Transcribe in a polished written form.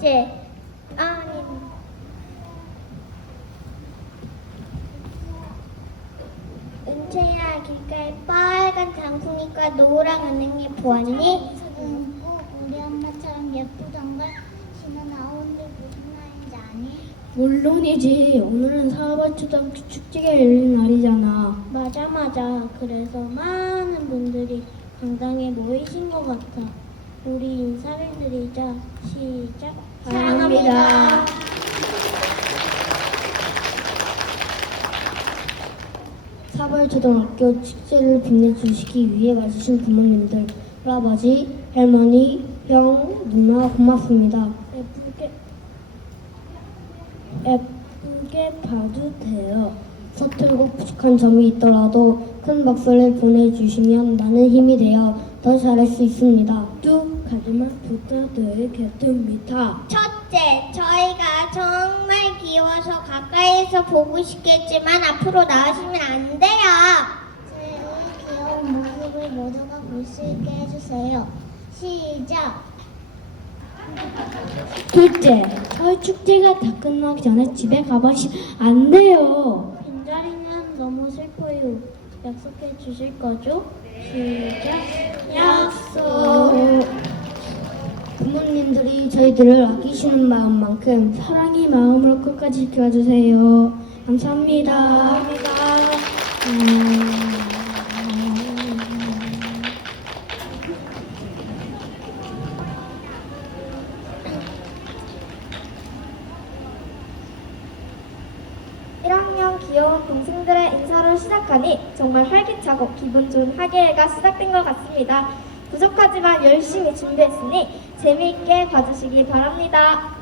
첫째, 아니, 은채야, 길가에 빨간 장송이과 노랑 은행잎 보았니? 응, 꼭 우리 엄마처럼 예쁘던걸. 신은 아오늘 무슨 날인지 아니? 물론이지. 오늘은 사과초등학교 축제가 열린 날이잖아. 맞아. 그래서 많은 분들이 강당에 모이신 것 같아. 우리 인사를 드리자. 시작. 사랑합니다. 사발초등학교 축제를 빛내주시기 위해 와주신 부모님들, 할아버지, 할머니, 형, 누나 고맙습니다. 예쁘게 봐도 돼요. 서툴고 부족한 점이 있더라도 큰 박수를 보내주시면 나는 힘이 되어 더 잘할 수 있습니다. 뚝 하지만 부탁드리겠습니다. 첫째, 저희가 정말 귀여워서 가까이서 보고 싶겠지만 앞으로 나와주시면 안 돼요. 제일 귀여운 모습을 모두가 볼 수 있게 해주세요. 시작! 둘째, 저희 축제가 다 끝나기 전에 집에 가버리시면 안 돼요. 빈자리는 너무 슬퍼요. 약속해 주실 거죠? 시작. 약속. 부모님들이 저희들을 아끼시는 마음만큼 사랑의 마음으로 끝까지 지켜주세요. 감사합니다. 귀여운 동생들의 인사로 시작하니 정말 활기차고 기분 좋은 학예회가 시작된 것 같습니다. 부족하지만 열심히 준비했으니 재미있게 봐주시기 바랍니다.